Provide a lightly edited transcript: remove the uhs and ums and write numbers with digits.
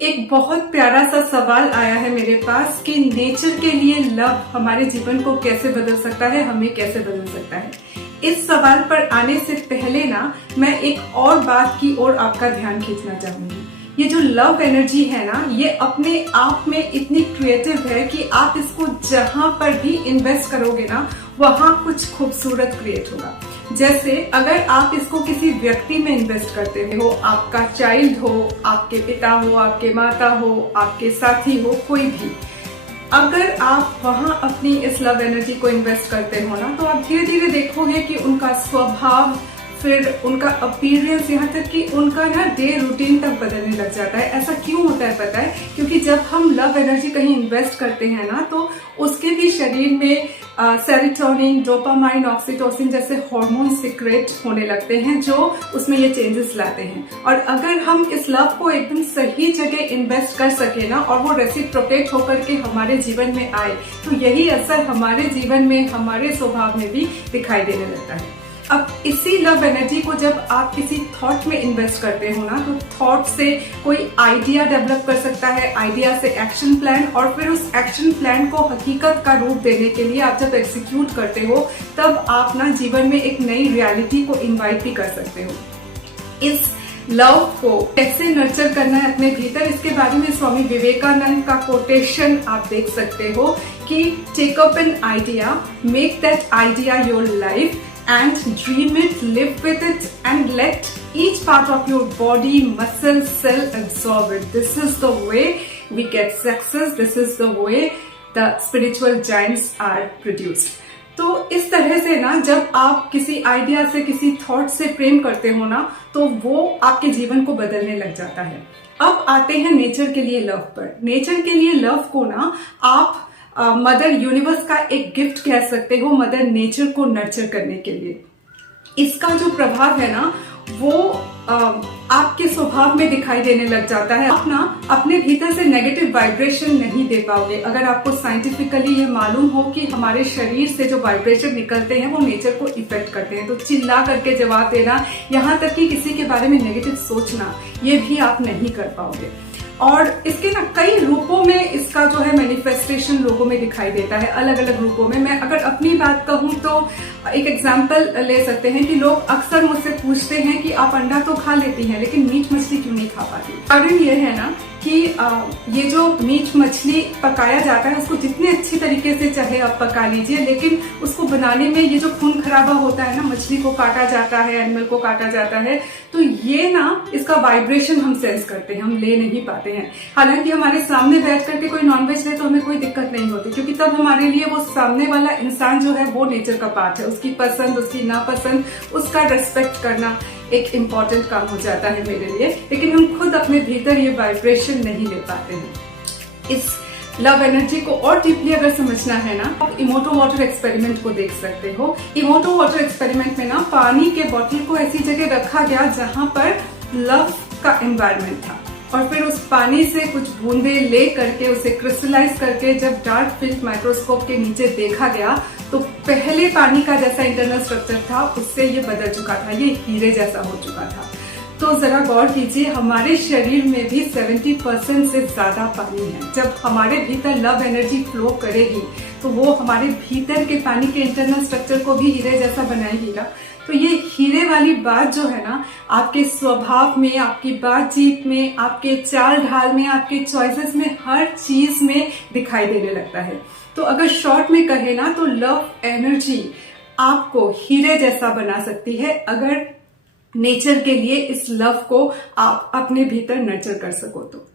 एक बहुत प्यारा सा सवाल आया है मेरे पास कि नेचर के लिए लव हमारे जीवन को कैसे बदल सकता है, हमें कैसे बदल सकता है। इस सवाल पर आने से पहले ना मैं एक और बात की ओर आपका ध्यान खींचना चाहूंगी। ये जो लव एनर्जी है ना, ये अपने आप में इतनी क्रिएटिव है कि आप इसको जहां पर भी इन्वेस्ट करोगे ना, वहां कुछ खूबसूरत क्रिएट होगा। जैसे अगर आप इसको किसी व्यक्ति में इन्वेस्ट करते हो, आपका चाइल्ड हो, आपके पिता हो, आपके माता हो, आपके साथी हो, कोई भी, अगर आप वहां अपनी इस लव एनर्जी को इन्वेस्ट करते हो ना, तो आप धीरे धीरे देखोगे कि उनका स्वभाव, फिर उनका अपीयरेंस, यहाँ तक कि उनका ना डे रूटीन तक बदलने लग जाता है। ऐसा क्यों होता है पता है? क्योंकि जब हम लव एनर्जी कहीं इन्वेस्ट करते हैं ना, तो उसके भी शरीर में सेरोटोनिन, डोपामाइन, ऑक्सीटोसिन जैसे हार्मोन सिक्रेट होने लगते हैं, जो उसमें ये चेंजेस लाते हैं। और अगर हम इस लव को एकदम सही जगह इन्वेस्ट कर सके ना, और वो रेसिप्रोकेट होकर के हमारे जीवन में आए, तो यही असर हमारे जीवन में, हमारे स्वभाव में भी दिखाई देने लगता है। अब इसी लव एनर्जी को जब आप किसी थॉट में इन्वेस्ट करते हो ना, तो थॉट से कोई आइडिया डेवलप कर सकता है, आइडिया से एक्शन प्लान, और फिर उस एक्शन प्लान को हकीकत का रूप देने के लिए आप जब एग्जीक्यूट करते हो, तब आप ना जीवन में एक नई रियलिटी को इन्वाइट भी कर सकते हो। इस लव को कैसे नर्चर करना है अपने भीतर, इसके बारे में स्वामी विवेकानंद का कोटेशन आप देख सकते हो कि take up an idea, make that idea your life, and dream it, live with it, and let each part of your body, muscle, cell absorb it. This is the way we get success. This is the way the spiritual giants are produced. तो इस तरह से ना, जब आप किसी idea से, किसी थॉट से प्रेम करते हो ना, तो वो आपके जीवन को बदलने लग जाता है। अब आते हैं नेचर के लिए लव पर। नेचर के लिए लव को ना आप मदर यूनिवर्स का एक गिफ्ट कह सकते हो, मदर नेचर को नर्चर करने के लिए। इसका जो प्रभाव है ना, वो आपके स्वभाव में दिखाई देने लग जाता है। आप ना अपने भीतर से नेगेटिव वाइब्रेशन नहीं दे पाओगे। अगर आपको साइंटिफिकली ये मालूम हो कि हमारे शरीर से जो वाइब्रेशन निकलते हैं वो नेचर को इफेक्ट करते हैं, तो चिल्ला करके जवाब देना, यहाँ तक कि किसी के बारे में नेगेटिव सोचना, ये भी आप नहीं कर पाओगे। और इसके ना कई रूपों में इसका जो है मैनिफेस्टेशन लोगों में दिखाई देता है, अलग अलग रूपों में। मैं अगर अपनी बात कहूँ तो एक एग्जांपल ले सकते हैं कि लोग अक्सर मुझसे पूछते हैं कि आप अंडा तो खा लेती हैं, लेकिन मीट मछली क्यों नहीं खा पाती। कारण ये है ना कि ये जो मीट मछली पकाया जाता है, उसको जितने अच्छी तरीके से चाहे आप पका लीजिए, लेकिन उसको बनाने में ये जो खून खराबा होता है ना, मछली को काटा जाता है, एनिमल को काटा जाता है, तो ये ना इसका वाइब्रेशन हम सेंस करते हैं, हम ले नहीं पाते हैं। हालांकि हमारे सामने बैठ करके कोई नॉनवेज ले तो हमें कोई दिक्कत नहीं होती, क्योंकि तब हमारे लिए वो सामने वाला इंसान जो है वो नेचर का पार्ट है। उसकी पसंद, उसकी नापसंद, उसका रेस्पेक्ट करना एक इम्पॉर्टेंट काम हो जाता है मेरे लिए। लेकिन हम खुद अपने भीतर ये वाइब्रेशन नहीं ले पाते हैं। इस लव एनर्जी को और डीपली अगर समझना है ना, आप इमोटो वाटर एक्सपेरिमेंट को देख सकते हो। इमोटो वाटर एक्सपेरिमेंट में ना पानी के बोतल को ऐसी जगह रखा गया जहां पर लव का एनवायरनमेंट था, और फिर उस पानी से कुछ बूंदे ले करके उसे क्रिस्टलाइज करके जब डार्क फील्ड माइक्रोस्कोप के नीचे देखा गया, तो पहले पानी का जैसा इंटरनल स्ट्रक्चर था उससे ये बदल चुका था, ये हीरे जैसा हो चुका था। तो जरा गौर कीजिए, हमारे शरीर में भी 70% से ज्यादा पानी है। जब हमारे भीतर लव एनर्जी फ्लो करेगी, तो वो हमारे भीतर के पानी के इंटरनल स्ट्रक्चर को भी हीरे जैसा बनाएगी ना। तो ये हीरे वाली बात जो है ना, आपके स्वभाव में, आपकी बातचीत में, आपके चाल ढाल में, आपके चॉइसेस में, हर चीज में दिखाई देने लगता है। तो अगर शॉर्ट में कहे ना, तो लव एनर्जी आपको हीरे जैसा बना सकती है, अगर नेचर के लिए इस लव को आप अपने भीतर नर्चर कर सको तो।